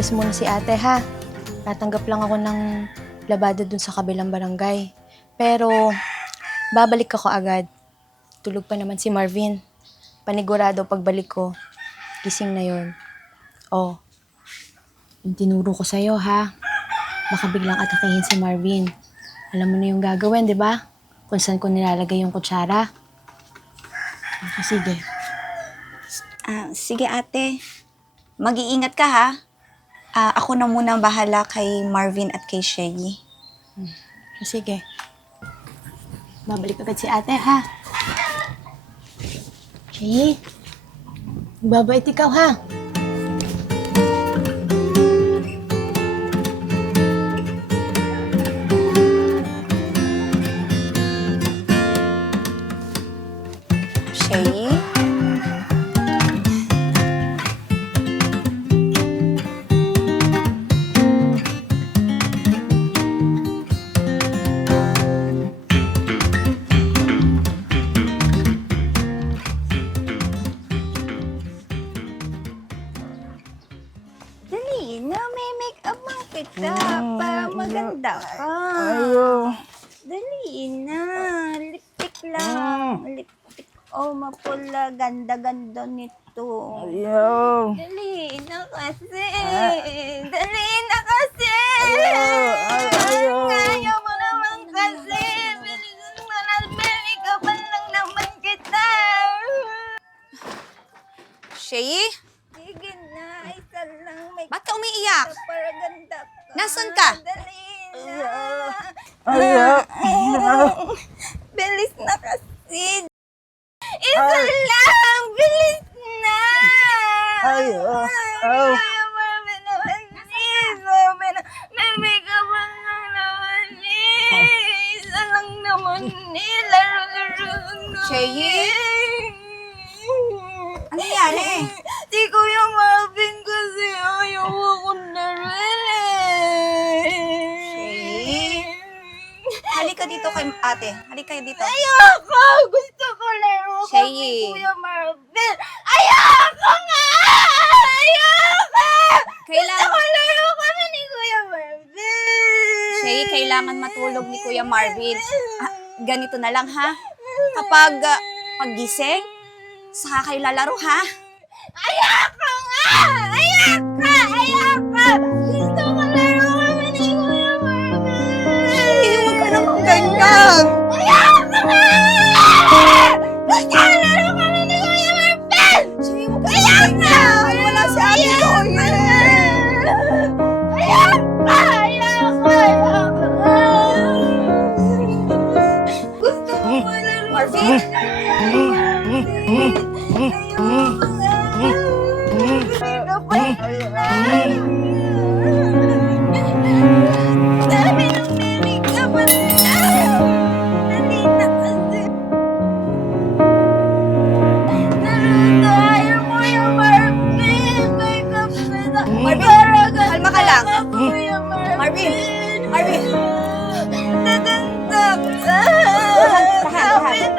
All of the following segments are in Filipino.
aalis muna si ate ha. Tatanggap lang ako ng labada dun sa kabilang barangay. Pero, babalik ako agad. Tulog pa naman si Marvin. Panigurado pagbalik ko, gising na yun. Oh, yung tinuro ko sa'yo ha. Baka biglang atakihin si Marvin. Alam mo na yung gagawin, di ba? Kung saan ko nilalagay yung kutsara. Okay, sige. Sige ate, mag-iingat ka ha. Ako na muna ang bahala kay Marvin at kay Shelly. Sige. Babalik agad si ate, ha? Okay. Babait ikaw, ha? Shelly? Dali na, may make-up man kita para maganda ka. Ayaw. Dali na, lipstick lang. Lipstick, oh mapula, ganda-ganda nito. Ayaw. Dali na kasi. Dali na kasi. Ayaw. Ayaw mo naman kasi. Bilisan mo na, make-up lang naman kita. Shay? Sige na, isa lang may Ba't ka umiiyak? para ganda ka. Nasaan ka? Dali na. Ayaw. Bilis na kasi. Isa lang! Bilis na! Ayaw. Ayaw. Mami naman eh. Mami na. May makeup lang naman eh. Isa lang naman eh. Laro-laro lang naman Shay? Ano nangyari? Si Kuya Marvin kasi ayaw akong laruin eh. Halika dito kay ate. Halika dito. Ayoko! Gusto ko laro ko Shay. si Kuya Marvin. Ayoko nga! Ayoko! Gusto ko laro kami ni Kuya Marvin. Shay, kailangan matulog ni Kuya Marvin. Ganito na lang ha. Kapag paggising, saka kayo lalaro ha. Ayoko nga! Ayoko! Ayoko! Gusto ko laro kami ni Kuya Marvin. Shay, huwag ka naman ganyan. Ayoko nga! Gusto ko laro kami ni Kuya Marvin. Shay, huwag ka naman ganyan. Wala si ate ko. Ayoko! Ayoko! Ayoko! Gusto ko malaro. Marvin? Dami ng makeup at dali na kasi. Naruto, ayaw mo yung Marvin. Makeup na sa Marvin, kalma ka lang. Kuya Marvin, Marvin. Nadandak. Tahan.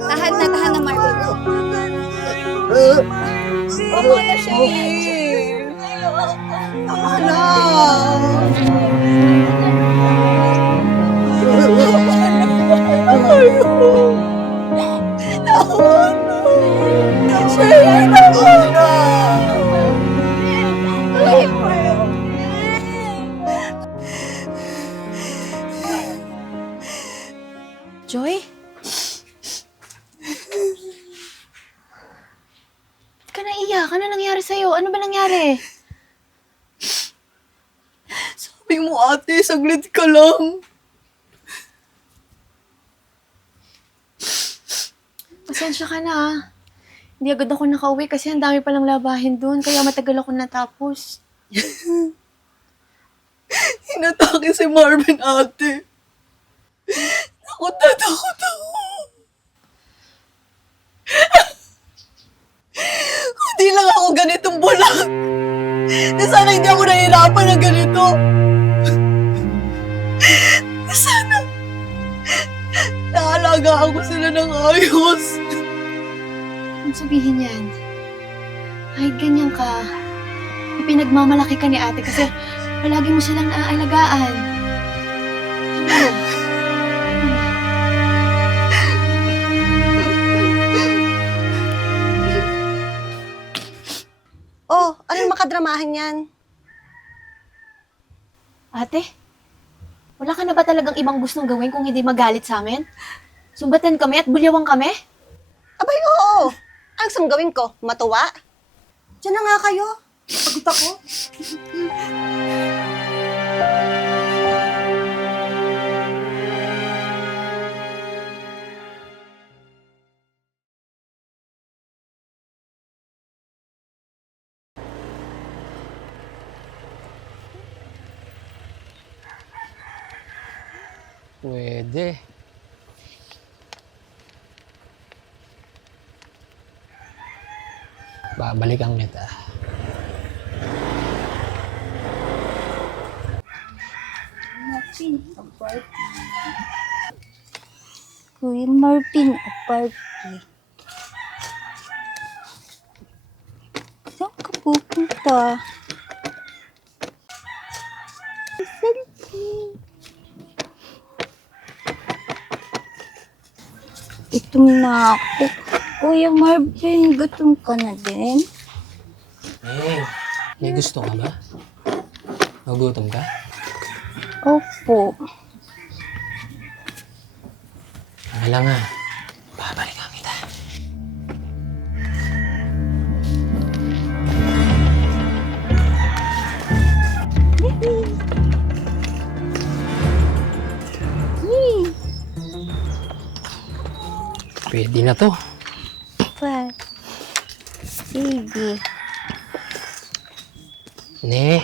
Tahan na, Marvin. Tama na siya eh. Tama na. Joy? Ba't ka naiyak? Ano nangyari sa'yo? Ano ba nangyari? Sabi mo ate, saglit ka lang. Pasensya ka na, ha? Hindi agad ako nakauwi kasi ang dami palang labahin doon. Kaya matagal ako natapos. Hinatake si Marvin ate. Takot ako. Hindi lang ako ganitong bulag. Na sana hindi ako nahihirapan ng ganito. Na sana naalagaan ko sila ng ayos. Ano? 'Yung sabihin yan? Kahit ganyan ka, hindi ka naman Ipinagmamalaki ka ni ate kasi palagi mo silang naaalagaan. Oh, anong makadramahan yan? Ate, wala ka na ba talagang ibang gustong gawin kung hindi magalit sa amin? Sumbatan kami at bulyawang kami? Abay, oo. Ang gusto mong gawin ko? Matuwa? Diyan na nga kayo. Pagod ako. Pwede. Babalikan kita. Kuya Marvin, party. Saan ka pupunta? Gutom na ako. Kuya Marvin, gutom ka na din? May gusto ka ba? Nagutom ka? Opo. Wala nga. Babalikan kita. Pwede na to. Pa. Sige. Ne.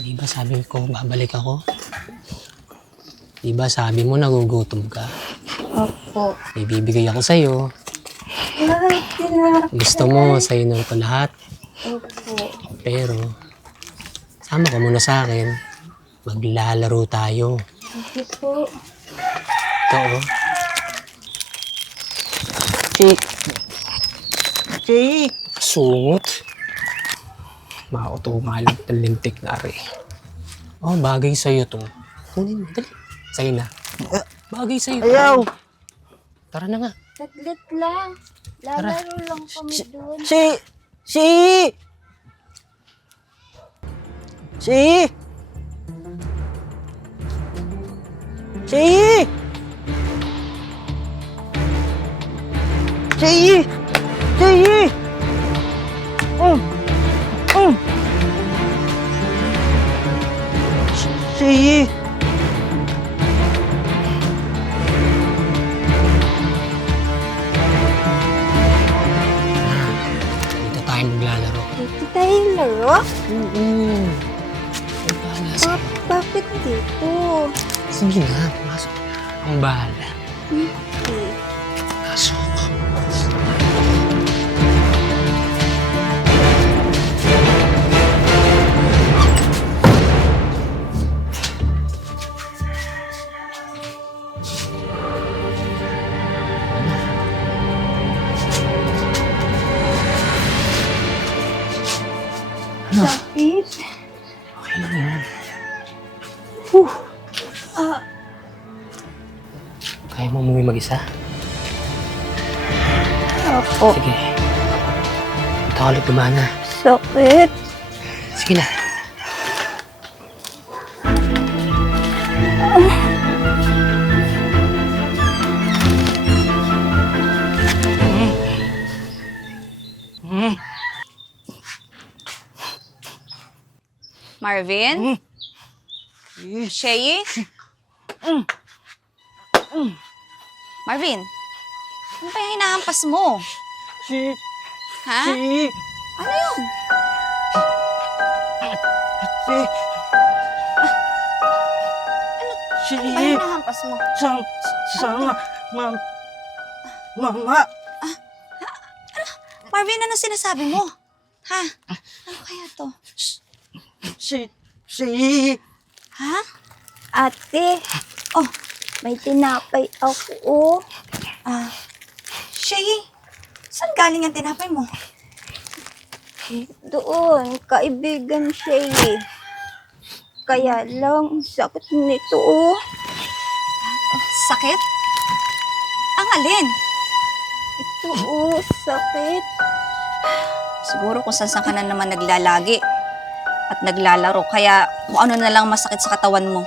Di ba sabi ko babalik ako? Di ba sabi mo nagugutom ka? Opo. Ibibigay ako sa'yo. Gusto mo, sa'yo na ito lahat. Opo. Pero, sama ka muna sa akin. Maglalaro tayo. Sige po. Ito, oh. Sungot. Mautumalag ng lintik na rin. Oh, bagay sa'yo to. Kunin mo, dali. Sa'yo na. Bagay sa'yo. Ayaw! Tara na nga. Saglit lang. Lalaro lang kami doon. Si! Si! Si! Si! Si! Si! Si! Dito tayo maglalaro. Dito tayo laro? Ang bahala sa'yo. Bakit dito? Sige na, pumasok na. Ang bahala. Okay. Pasok. Sakit? Okay lang yan. Kaya mo umuwi mag-isa? Opo. Sige. Punta ka ulit gumana. Sakit? Sige na. Marvin? Shay? Marvin? Ano ba yung hinahampas mo? Si! Ha? Si! Ano yun? Si! Si! Ano ba yung hinahampas mo? Sama! Mama! Marvin, ano sinasabi mo? Ha? Ano kaya to? Si! Ha? Ate, Oh, may tinapay ako. Shay, saan galing ang tinapay mo? Doon, kaibigan siya eh. Kaya lang, sakit nito oh. Sakit? Ang alin? Ito oh, sakit. Siguro kung saan ka na naman naglalagi at naglalaro, kaya kung ano na lang masakit sa katawan mo.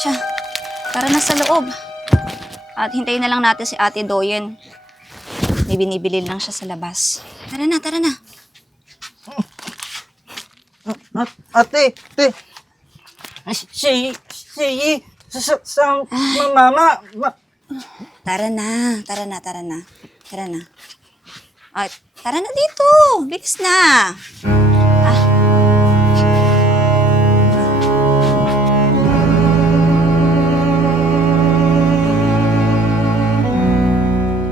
Siya, tara na sa loob. At hintayin na lang natin si Ate Doyen. May binibili lang siya sa labas. Tara na, tara na. Ate, si, mama, Tara na, tara na, tara na. Tara na. Ay, tara na dito. Bilis na.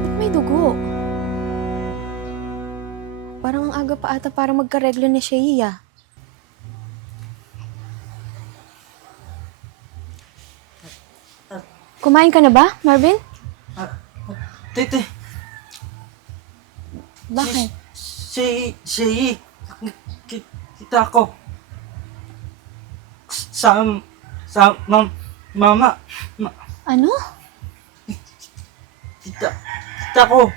Ba't may dugo? Parang ang aga pa ata para magkareglo ni Shea. Kumain ka na ba, Marvin? tete, Bakit? kita ko. Mama, Ano? kita ko.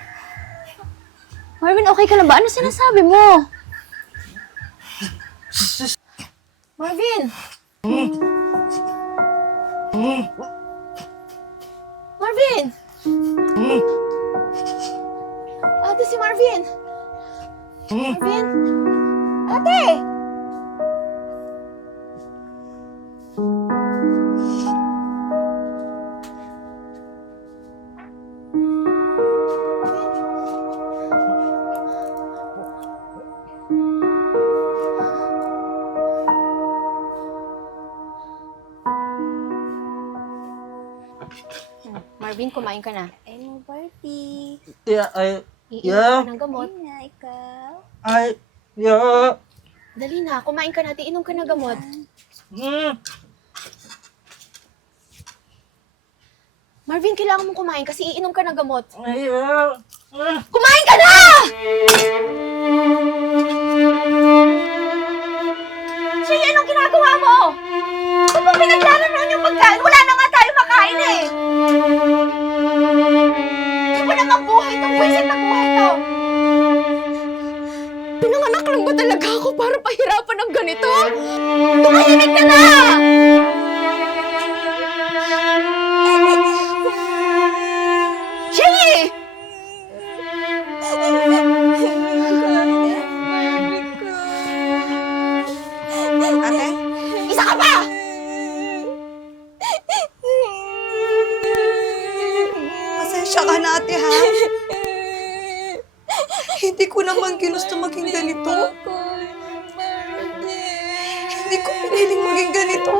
Marvin, okay ka lang ba? Ano sinasabi mo? Marvin! Marvin! Ate, si Marvin! Marvin! Ate! Marvin, kumain ka na. Ay mo, Barbie. Iinom ka ng gamot. Ay na, ikaw. Dali na, kumain ka na. Iinom ka ng gamot. Marvin, kailangan mong kumain kasi iinom ka ng gamot. Kumain ka na! Shea, anong ginagawa mo? Ba't mo pinaglalanoon yung pagkain? Wala na nga tayo makain eh! Hindi mo namang buhay itong buwisit na buhay to! Pinanganak lang ba talaga ako para pahirapan ng ganito? Tumahimik ka na! Shea! Ate? Isa ka pa! Pasensya ka na, ate, ha? Hindi ko naman ginusto maging ganito. Hindi ko piniling maging ganito.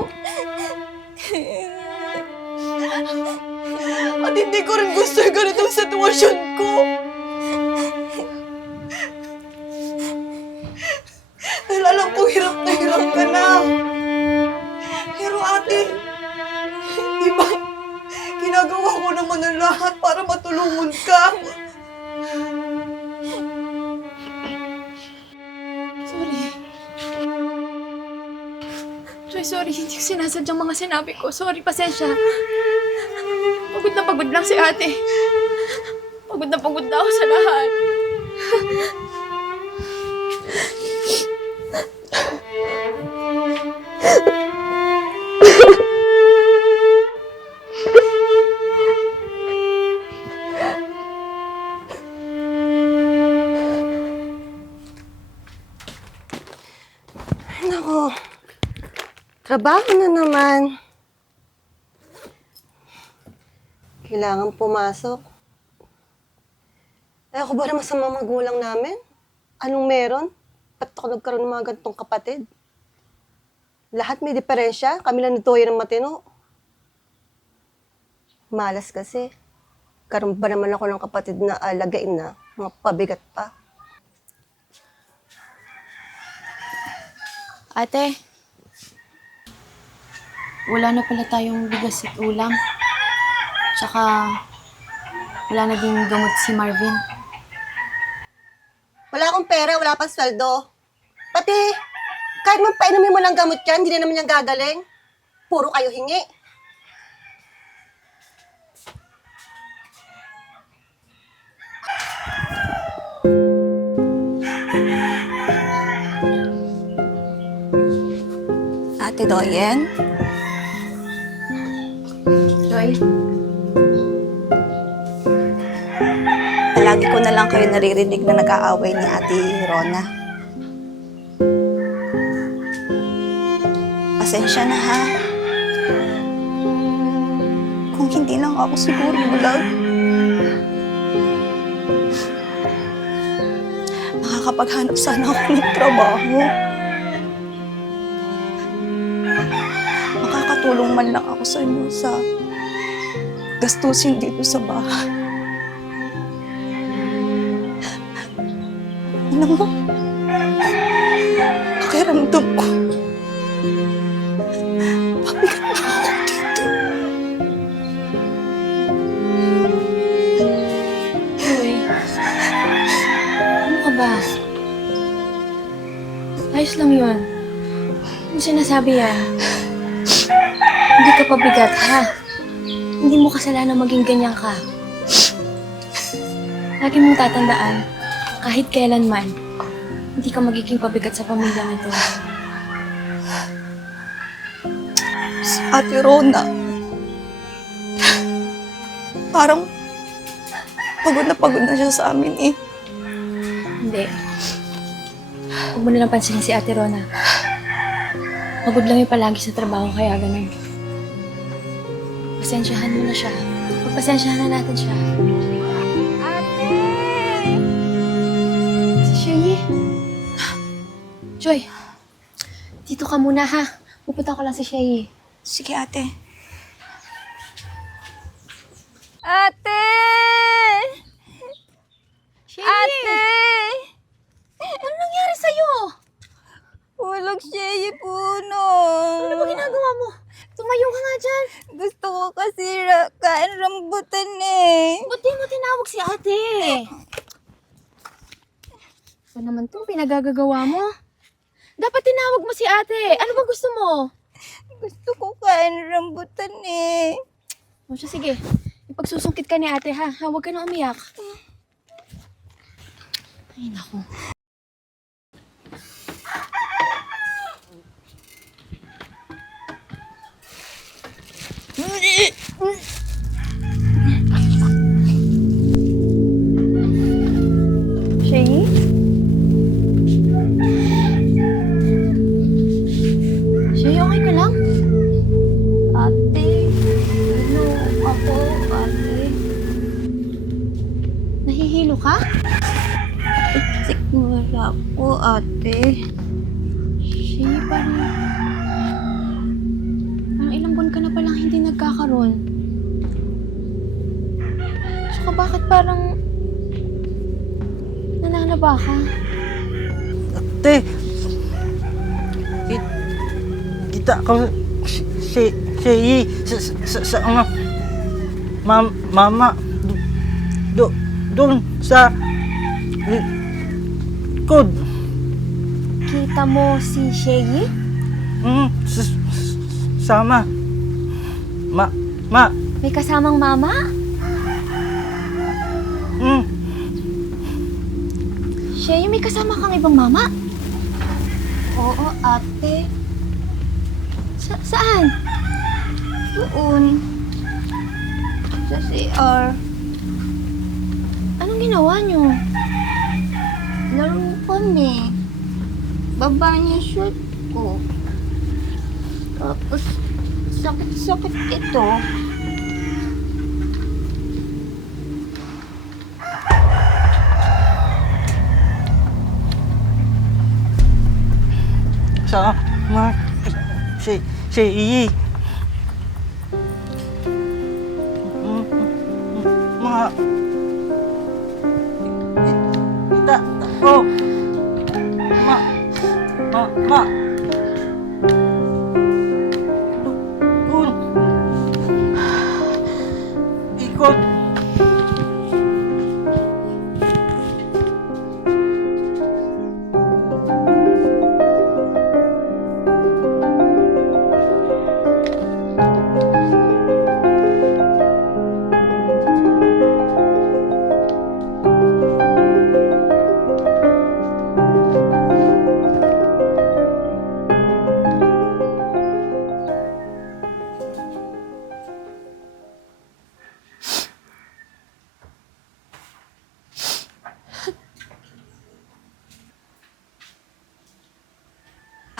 At hindi ko rin gusto yung ganitong sitwasyon ko. Dahil alam kong hirap na hirap ka na. Pero ate, di ba, ginagawa ko naman ang lahat para matulungan ka. Sorry, hindi ko sinasadyang mga sinabi ko. Sorry, pasensya. Pagod na pagod lang si ate. Pagod na pagod na ako sa lahat. Nako, trabaho na naman. Kailangan pumasok. Eh, ako ba naman sa mga magulang namin? Anong meron? Ba't ako nagkaroon ng mga ganitong kapatid? Lahat may diferensya. Kami lang nito ng matino. Malas kasi. Karoon ba naman ako ng kapatid na alagain na mga pabigat pa? Ate, wala na pala tayong bigas at ulam. Tsaka, wala na din gamot si Marvin. Wala akong akong pera, wala pang sweldo. Pati, kahit magpainumin mo ng gamot yan, hindi na naman yan gagaling. Puro kayo hingi. Ate Doyen? Joy, Palagi ko na lang kayo naririnig na nag-aaway ni Ate Rona. Pasensya na ha. Kung hindi lang ako siguro bulag, makakapaghanap sana ako ng trabaho. Makakatulong man lang ako sa inyo sa gastusin dito sa bahay. Alam mo, pakiramdam ko, pabigat na ako dito. Joy. Ano ka ba? Ayos lang yun. Ano sinasabi yan? Hindi ka pabigat, ha? Hindi mo kasalanan maging ganyan ka. Lagi mong tatandaan, kahit kailanman, hindi ka magiging pabigat sa pamilya nito. Si Ate Rona, parang pagod na siya sa amin eh. Hindi. Huwag mo nalang pansinin si Ate Rona. Pagod lang yung palagi sa trabaho, kaya ganun. Pasensyahan mo na siya. Pagpasensyahan na natin siya. Ate! Si Sherry. Joy, dito ka muna ha. Pupunta ko lang si Sherry. Sige ate. Ate! Sherry! Ate! Ano nangyari sa'yo? Hulog siya yung puno. Ano ba ginagawa mo? Tumayo ka nga dyan. Gusto ko kasi kain rambutan eh. Ba't di mo tinawag si ate? Ano naman itong pinagagagawa mo? Dapat tinawag mo si ate. Ano ba gusto mo? Gusto ko kain rambutan eh. O siya, sige. Ipagsusungkit ka ni ate ha. Huwag ka na umiyak. Ay, naku. Shay? Shay, okay ka lang? Ate, ano ako, ate? Nahihilo ka? Sigmura po, ate. Shay, parang ilang buwan ka na palang hindi nagkakaroon. Tsaka bakit parang nananaba ka? Ate! Kita ko si sa ano mama doon sa likod. Kita mo si Shay? Sama ma May kasamang mama? Shay, may kasama kang ibang mama? Oo, ate. Saan? Doon. Sa CR. Anong ginawa niyo? Laro kami. Baba niya shoot ko. Tapos, sakit-sakit ito. Sama si Iyi. Mga kita ko ma doon ikot.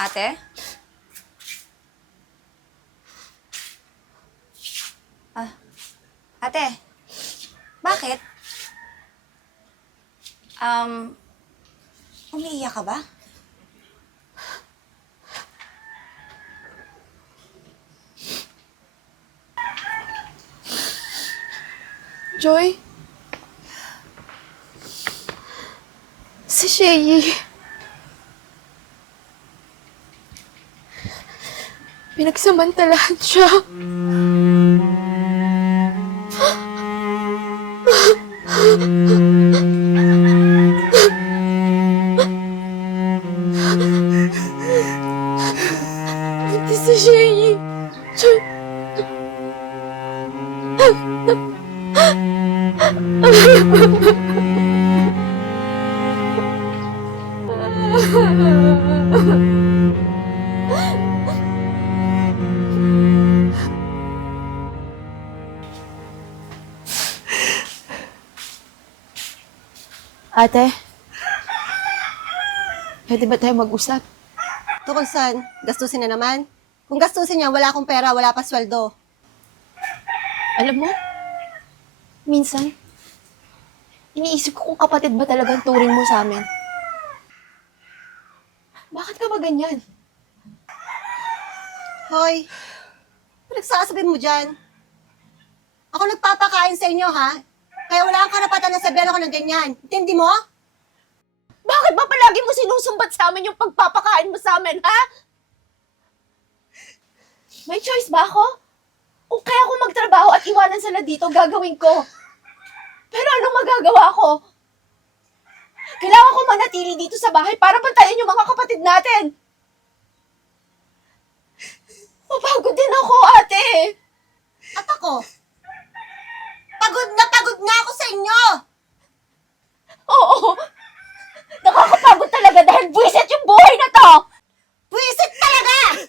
ate? Ate, bakit? Umiiyak ka ba? Joy? Si Shay. Pinagsamantalahan siya. Ito si Shay. Joy. Ate, pwede ba tayo mag-usap? Tukol saan? Gastusin na naman? Kung gastusin niya, wala akong pera, wala pa sweldo. Alam mo, minsan, iniisip ko kung kapatid ba talagang turing mo sa amin. Bakit ka ba ganyan? Hoy, pinagsasabihin mo dyan. Ako nagpapakain sa inyo, ha? Kaya wala kang karapatan na sabihan ako ng ganyan. Intindi mo? Bakit ba palagi mo sinusumbat sa amin yung pagpapakain mo sa amin, ha? May choice ba ako? Kung kaya ako magtrabaho at iwanan sila dito, gagawin ko. Pero anong magagawa ko? Kailangan ko manatili dito sa bahay para bantayan yung mga kapatid natin. Mapagod din ako, ate. At ako? Pagod na ako sa inyo! Oo. Nakakapagod talaga dahil buwisit yung buhay na to. Buwisit talaga!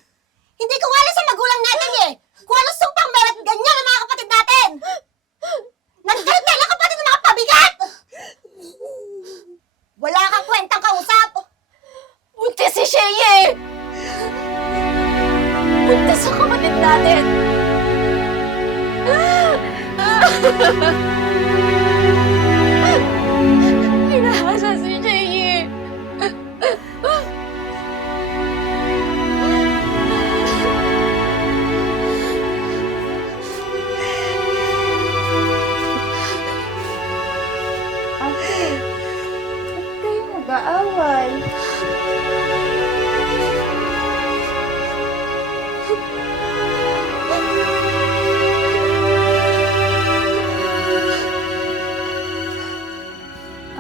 Hindi ko wala sa magulang natin eh! Kung ano sumpang meron ganyan ang mga kapatid natin! Nagdaldal ang kapatid ng mga pabigat! Wala kang kwentang kausap! Buntis si Sheye! Buntis ang kapatid natin! Pinahasa si Sheye! Ate, ba't kayo nag-aaway?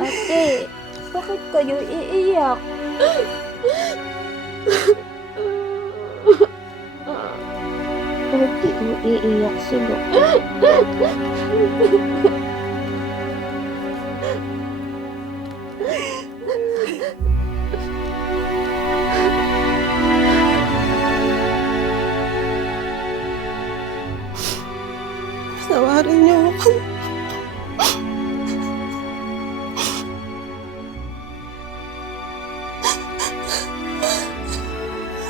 Ate, bakit kayo iiyak? Bakit kayo iiyak sila? Tawarin niyo ako.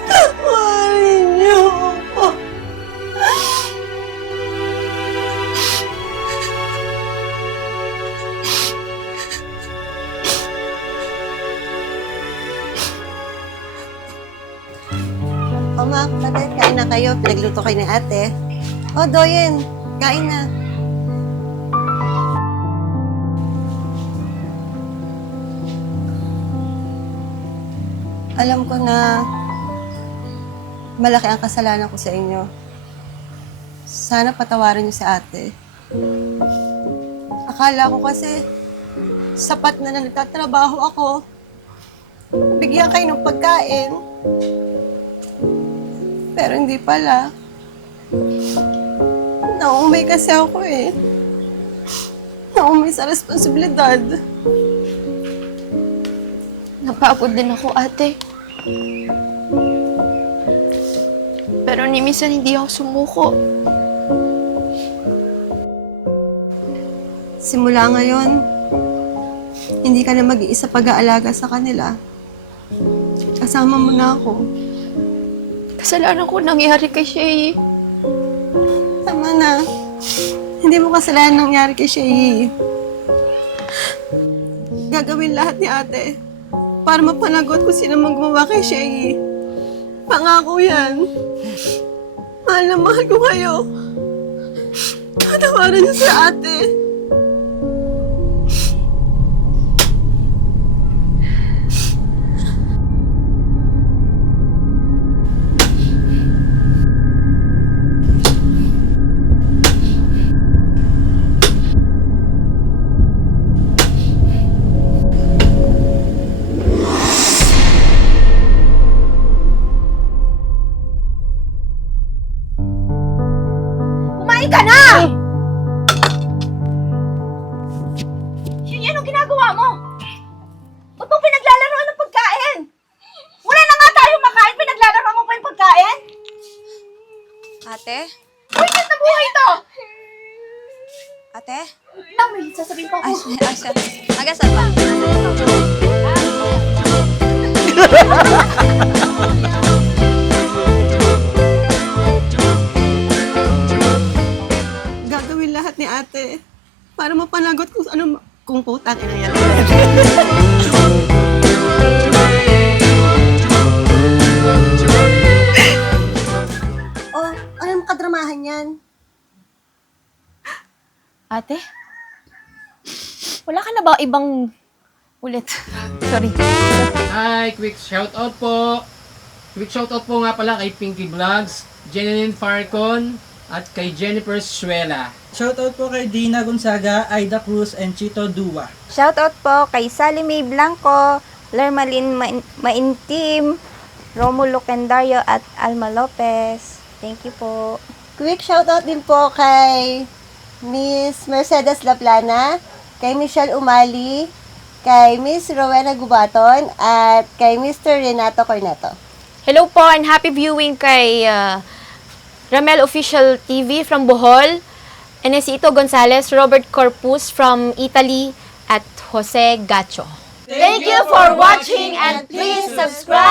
Tawarin niyo ako. O ma, kapatid, kain na kayo. Pinagluto kayo ni ate. O, Doyen, kain na. Alam ko na malaki ang kasalanan ko sa inyo. Sana patawarin niyo si ate. Akala ko kasi sapat na nagtatrabaho ako. Bigyan kayo ng pagkain. Pero hindi pala. Naumay kasi ako eh. Naumay sa responsibilidad. Napagod din ako, ate. Pero ni minsan hindi ako sumuko. Simula ngayon, hindi ka na mag-iisa pag-aalaga sa kanila. Kasama mo na ako. Kasalanan ko nangyari kay Shay. Tama na. Hindi mo kasalanan nangyari kay Shay. Gagawin lahat ni ate para mapanagot kung sino mang gumawa kay Shay. Pangako yan. Mahal na mahal ko kayo. Patawarin niyo si ate. Kumain ka na! Shay, anong ginagawa mo? Ba't mo pinaglalaro ng pagkain? Wala na nga tayo makain, pinaglalaro mo pa yung pagkain? Ate? Buhay na buhay to! Ate? Lang, may sasabihin pa ako. Hanggang saan ba? Gagawin lahat ni ate para mapanagot kung ano kung putang ina yan. Oh, ano kadramahan yan? Ate? Wala ka na ba ibang ulit? Sorry. Hi, quick shoutout po. Quick shoutout po nga pala kay Pinky Vlogs, Jeneline Farcon, at kay Jennifer Suela. Shoutout po kay Dina Gonzaga, Aida Cruz, and Chito Dua. Shoutout po kay Sally May Blanco, Lermalin Maintim, Romulo Kendario at Alma Lopez. Thank you po. Quick shoutout din po kay Miss Mercedes Laplana, kay Michelle Umali, kay Miss Rowena Gubaton, at kay Mr. Renato Corneto. Hello po and happy viewing kay Ramel Official TV from Bohol, Enesito Gonzalez, Robert Corpus from Italy, at Jose Gacho. Thank you for watching and please subscribe!